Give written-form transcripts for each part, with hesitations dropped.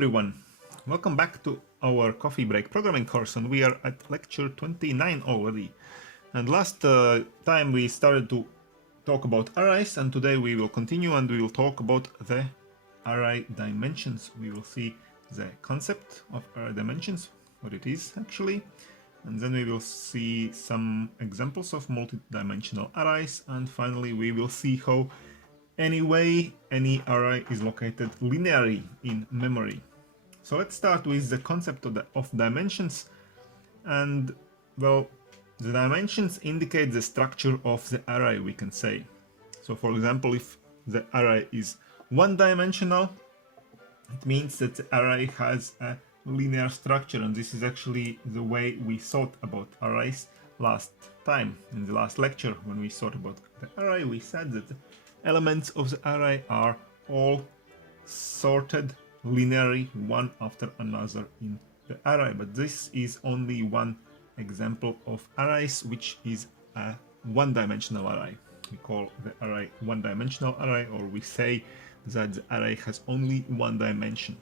everyone, welcome back to our coffee break programming course, and we are at lecture 29 already. And last time we started to talk about arrays, and today we will continue and we will talk about the array dimensions. We will see the concept of array dimensions, what it is actually, and then we will see some examples of multi-dimensional arrays, and finally we will see how any array is located linearly in memory. So let's start with the concept of dimensions. And well, the dimensions indicate the structure of the array, we can say. So for example, if the array is one-dimensional, it means that the array has a linear structure, and this is actually the way we thought about arrays last time. In the last lecture, when we thought about the array, we said that the elements of the array are all sorted linearly one after another in the array, but this is only one example of arrays, which is a one-dimensional array. We call the array one-dimensional array, or we say that the array has only one dimension.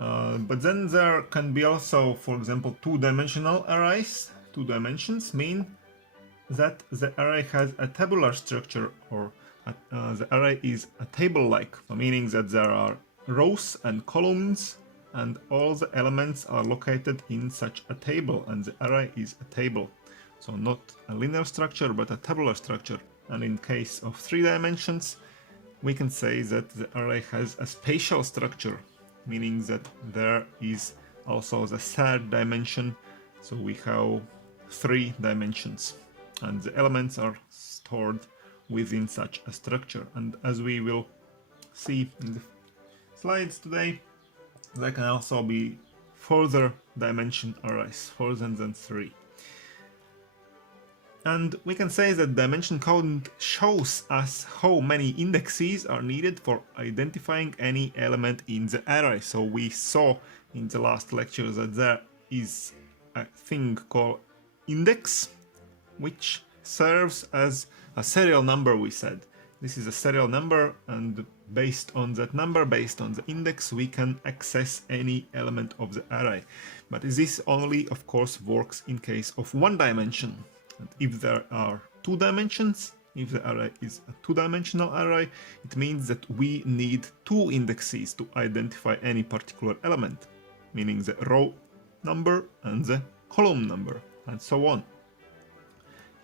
But then there can be also, for example, two-dimensional arrays. Two dimensions mean that the array has a tabular structure, or the array is a table-like, meaning that there are rows and columns and all the elements are located in such a table, and the array is a table. So not a linear structure but a tabular structure. And in case of three dimensions, we can say that the array has a spatial structure, meaning that there is also the third dimension, so we have three dimensions and the elements are stored within such a structure. And as we will see in the slides today, there can also be further dimension arrays, further than three. And we can say that dimension count shows us how many indexes are needed for identifying any element in the array. So we saw in the last lecture that there is a thing called index, which serves as a serial number, we said. This is a serial number, and based on that number, based on the index, we can access any element of the array. But this only, of course, works in case of one dimension. And if there are two dimensions, if the array is a two-dimensional array, it means that we need two indexes to identify any particular element, meaning the row number and the column number, and so on.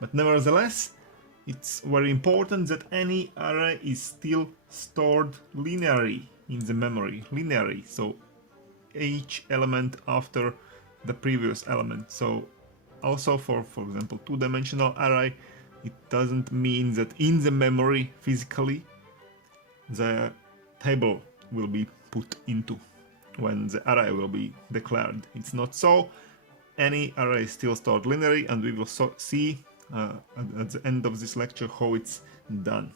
But nevertheless, it's very important that any array is still stored linearly in the memory, linearly, so each element after the previous element. So also for example, two-dimensional array, it doesn't mean that in the memory physically the table will be put into when the array will be declared. It's not so. Any array is still stored linearly, and we will see at the end of this lecture how it's done.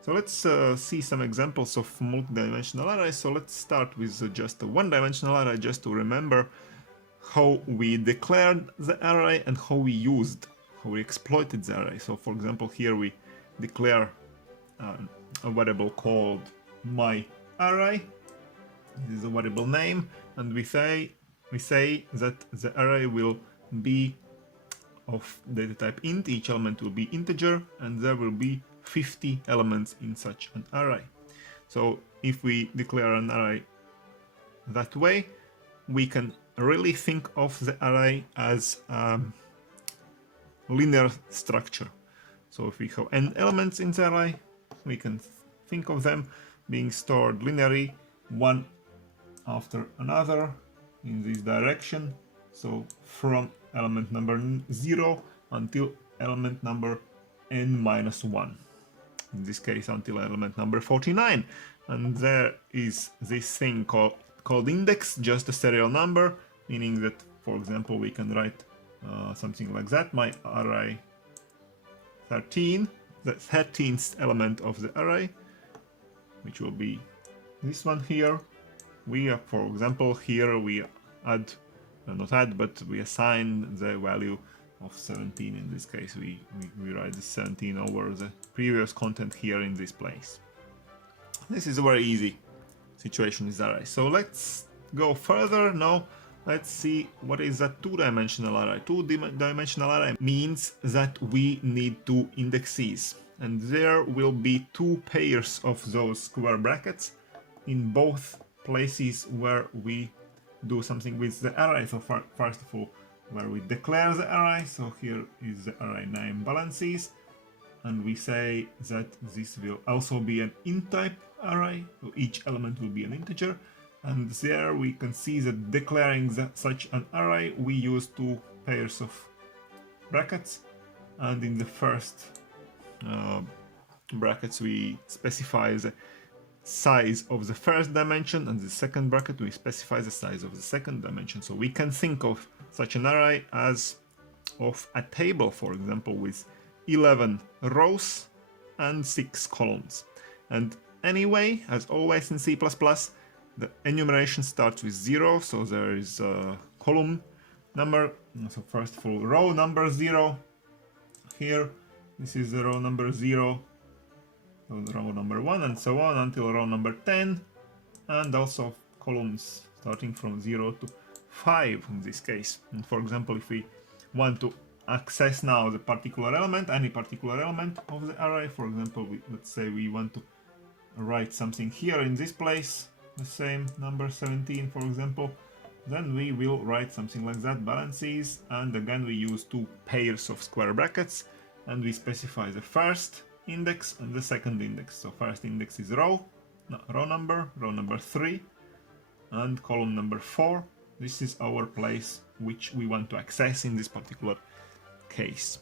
So let's see some examples of multi-dimensional arrays. So let's start with just a one-dimensional array, just to remember how we declared the array and how we exploited the array. So for example, here we declare a variable called my array. This is a variable name, and we say that the array will be of data type int. Each element will be integer, and there will be 50 elements in such an array. So if we declare an array that way, we can really think of the array as linear structure. So if we have n elements in the array, we can think of them being stored linearly, one after another in this direction. So from element number 0 until element number n-1. In this case, until element number 49. And there is this thing called index, just a serial number, meaning that, for example, we can write something like that. My array 13, the 13th element of the array, which will be this one here. We are, for example, here we add, not add, but we assign the value of 17. In this case, we write the 17 over the previous content here in this place. This is very easy. situation is array. So let's go further now. Let's see what is a two-dimensional array. Two-dimensional array means that we need two indexes, and there will be two pairs of those square brackets in both places where we do something with the array. So first of all, where we declare the array, so here is the array name balances, and we say that this will also be an int type array, so each element will be an integer. And there we can see that declaring such an array, we use two pairs of brackets, and in the first brackets we specify the size of the first dimension, and the second bracket we specify the size of the second dimension. So we can think of such an array as of a table, for example, with 11 rows and 6 columns. And anyway, as always in C++, the enumeration starts with 0, so there is a column number. So first of all, row number 0. Here, this is the row number 0, so row number 1, and so on until row number 10, and also columns starting from 0 to 5 in this case. And for example, if we want to access now the particular element, any particular element of the array, for example, let's say we want to write something here in this place, the same number 17 for example, then we will write something like that, balances, and again we use two pairs of square brackets, and we specify the first index and the second index. So first index is row number 3, and column number 4. This is our place which we want to access in this particular case.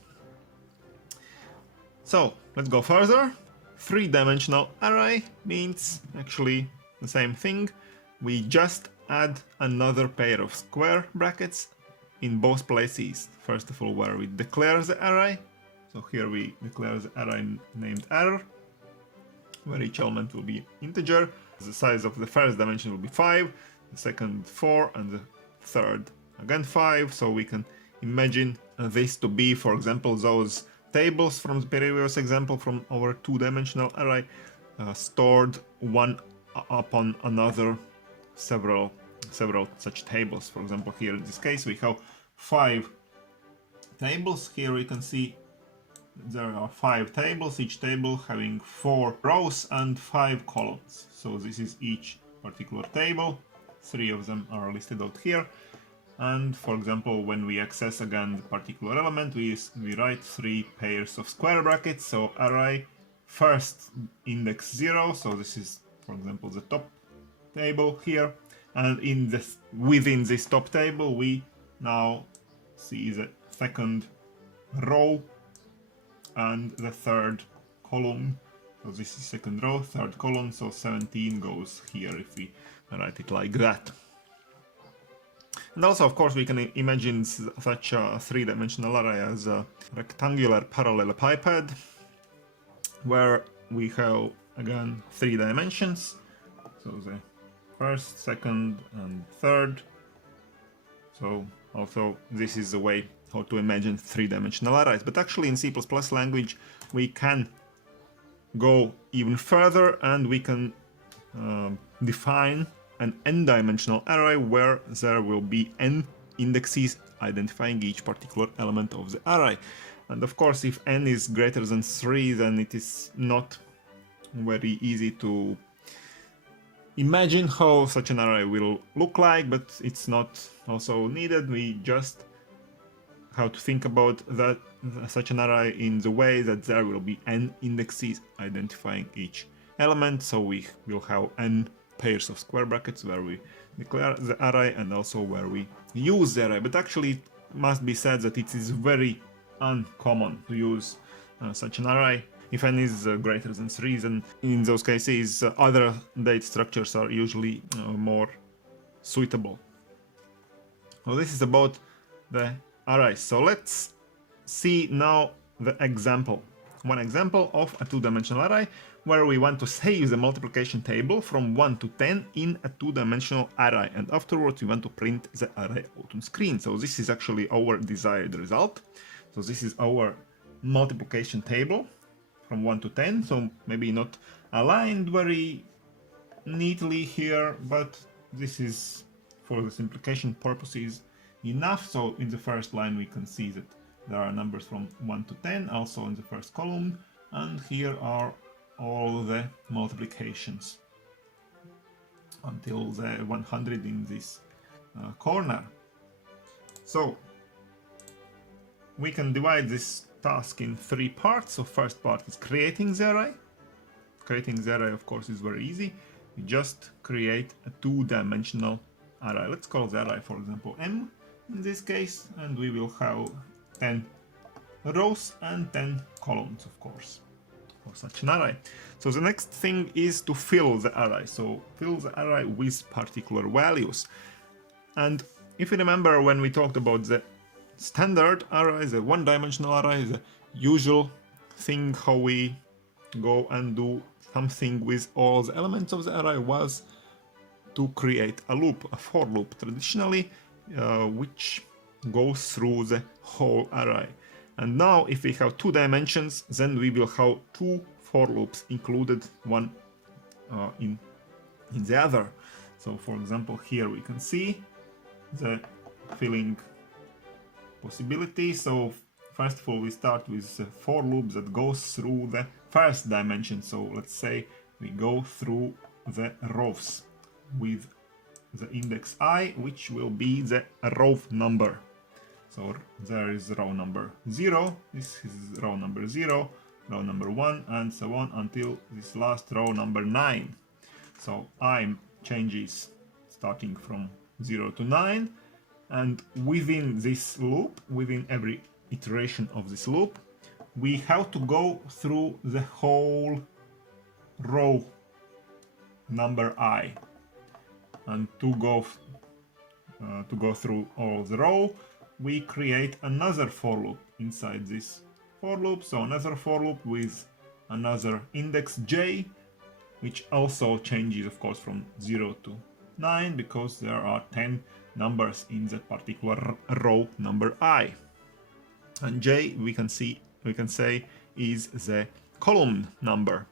So let's go further. Three-dimensional array means actually the same thing. We just add another pair of square brackets in both places. First of all, where we declare the array. So here we declare the array named arr, where each element will be integer. The size of the first dimension will be 5, the second 4, and the third again 5. So we can imagine this to be, for example, those tables from the previous example from our two-dimensional array, stored one upon another, several such tables. For example, here in this case we have 5 tables. Here we can see there are 5 tables, each table having 4 rows and 5 columns. So this is each particular table. 3 of them are listed out here. And for example, when we access again the particular element, we write 3 pairs of square brackets. So array first index 0, so this is, for example, the top table here, and within this top table we now see the second row and the third column. So this is second row, third column, so 17 goes here if we write it like that. And also, of course, we can imagine such a three-dimensional array as a rectangular parallelepiped, where we have again 3 dimensions, so the first, second, and third. So also this is the way how to imagine three-dimensional arrays. But actually in C++ language we can go even further, and we can define an n-dimensional array where there will be n indexes identifying each particular element of the array. And of course, if n is greater than 3, then it is not very easy to imagine how such an array will look like, but it's not also needed. We just have to think about that such an array in the way that there will be n indexes identifying each element. So we will have n pairs of square brackets where we declare the array and also where we use the array. But actually it must be said that it is very uncommon to use such an array. If n is greater than 3, then in those cases other date structures are usually more suitable. Well, this is about the arrays. So let's see now the example. One example of a two-dimensional array where we want to save the multiplication table from 1 to 10 in a two-dimensional array, and afterwards we want to print the array out on screen. So this is actually our desired result. So this is our multiplication table from 1 to 10, so maybe not aligned very neatly here, but this is for the simplification purposes enough. So in the first line we can see that there are numbers from 1 to 10 also in the first column, and here are all the multiplications until the 100 in this corner. So we can divide this task in 3 parts. So first part is creating the array. Creating the array, of course, is very easy. We just create a 2-dimensional array. Let's call the array, for example, M in this case, and we will have 10 rows and 10 columns, of course, for such an array. So the next thing is to fill the array. So fill the array with particular values. And if you remember when we talked about the standard array, the 1-dimensional array, the usual thing how we go and do something with all the elements of the array was to create a loop, a for loop traditionally, which goes through the whole array. And now if we have 2 dimensions, then we will have 2 for loops included, one in the other. So for example, here we can see the filling possibility. So first of all, we start with a for loop that goes through the first dimension. So let's say we go through the rows with the index I, which will be the row number. So there is row number 0, this is row number 0, row number 1, and so on until this last row number 9. So I changes starting from 0 to 9, and within this loop, within every iteration of this loop, we have to go through the whole row number I. And to go through all the row, we create another for loop inside this for loop. So another for loop with another index j, which also changes, of course, from 0 to 9 because there are 10 numbers in that particular row number I. And j we can say is the column number,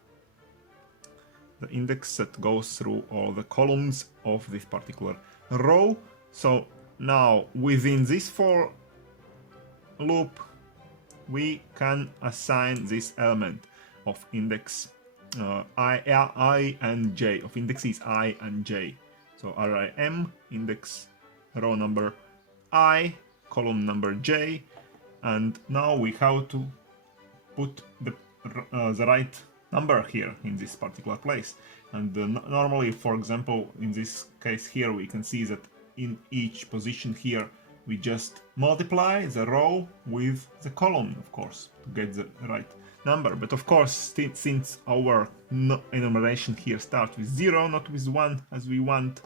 the index that goes through all the columns of this particular row. So now within this for loop we can assign this element of index I and j, of indexes I and j. So array M, index row number I, column number j, and now we have to put the right number here in this particular place. And normally, for example, in this case here, we can see that in each position here we just multiply the row with the column, of course, to get the right number. But of course, since our enumeration here starts with 0, not with 1 as we want,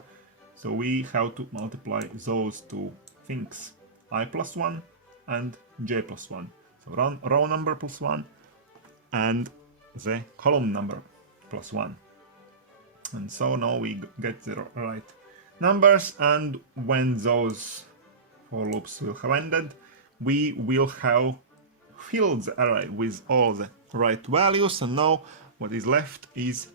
so we have to multiply those two things, I plus 1 and j plus 1. So row number plus 1 and the column number plus 1. And so now we get the right numbers, and when those for loops will have ended, we will have filled the array with all the right values. And now what is left is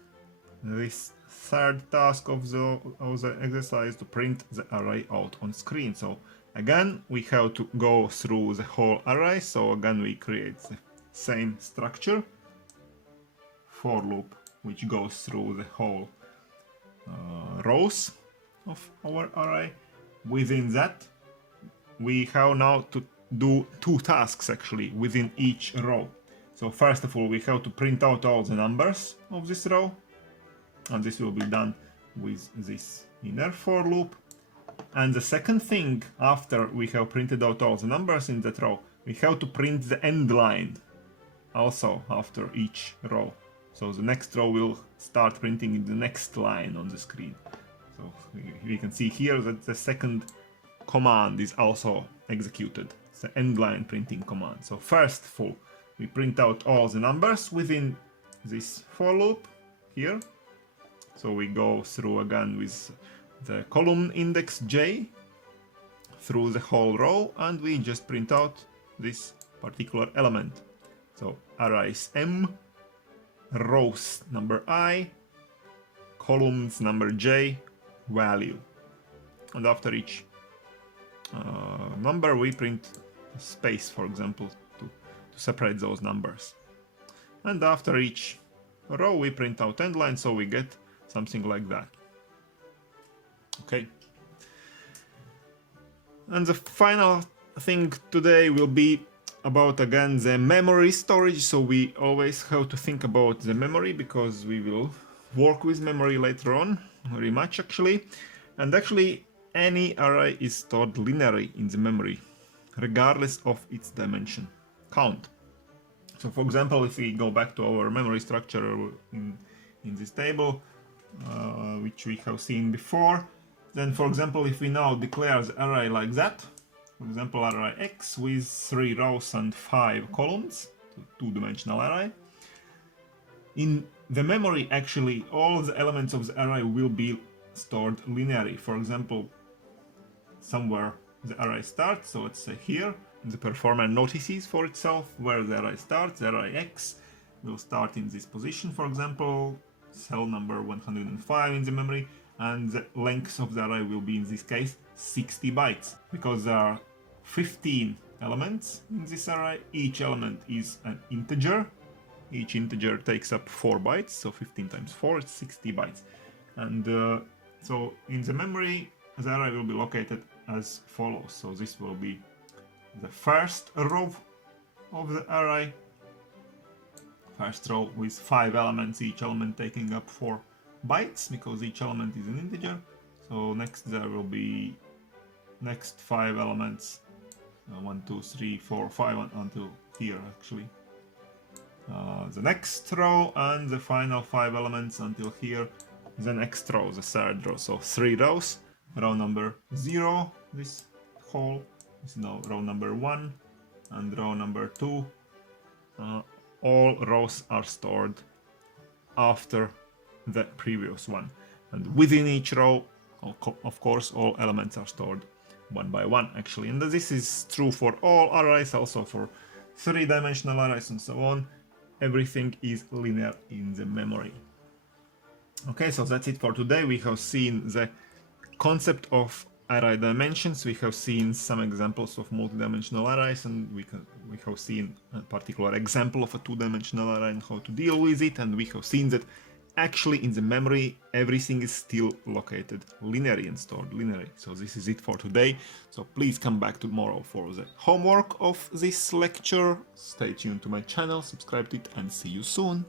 this third task of the exercise, to print the array out on screen. So again we have to go through the whole array. So again we create the same structure, for loop, which goes through the whole rows of our array. Within that we have now to do 2 tasks actually within each row. So first of all, we have to print out all the numbers of this row, and this will be done with this inner for loop. And the second thing, after we have printed out all the numbers in that row, we have to print the end line also after each row. So the next row will start printing in the next line on the screen. So we can see here that the second command is also executed. It's the end line printing command. So first of all, we print out all the numbers within this for loop here. So we go through again with the column index j through the whole row, and we just print out this particular element. So arrays M, rows number I, columns number j value, and after each number we print a space, for example, to separate those numbers, and after each row we print out end line, so we get something like that. Okay, and the final thing today will be about again the memory storage. So we always have to think about the memory, because we will work with memory later on, very much actually. And actually any array is stored linearly in the memory, regardless of its dimension count. So for example, if we go back to our memory structure in this table, which we have seen before, then for example, if we now declare the array like that, for example, array X with 3 rows and 5 columns, two-dimensional array. In the memory, actually, all the elements of the array will be stored linearly. For example, somewhere the array starts, so let's say here, the performer notices for itself where the array starts. The array X will start in this position, for example, cell number 105 in the memory, and the length of the array will be, in this case, 60 bytes, because there are 15 elements in this array. Each element is an integer. Each integer takes up 4 bytes, so 15 times 4 is 60 bytes. And so in the memory, the array will be located as follows. So this will be the first row of the array. First row with 5 elements, each element taking up 4 bytes, because each element is an integer. So next there will be next 5 elements, 1, 2, 3, 4, 5 until here actually. The next row, and the final 5 elements until here. The next row, the third row, so 3 rows. Row number 0, this whole is now row number 1, and row number 2. All rows are stored after the previous one, and within each row, of course, all elements are stored one by one actually. And this is true for all arrays, also for 3-dimensional arrays and so on. Everything is linear in the memory. Okay, so that's it for today. We have seen the concept of array dimensions, we have seen some examples of multi-dimensional arrays, and we have seen a particular example of a 2-dimensional array and how to deal with it, and we have seen that actually in the memory everything is still located linearly and stored linearly. So this is it for today. So please come back tomorrow for the homework of this lecture. Stay tuned to my channel, subscribe to it, and see you soon.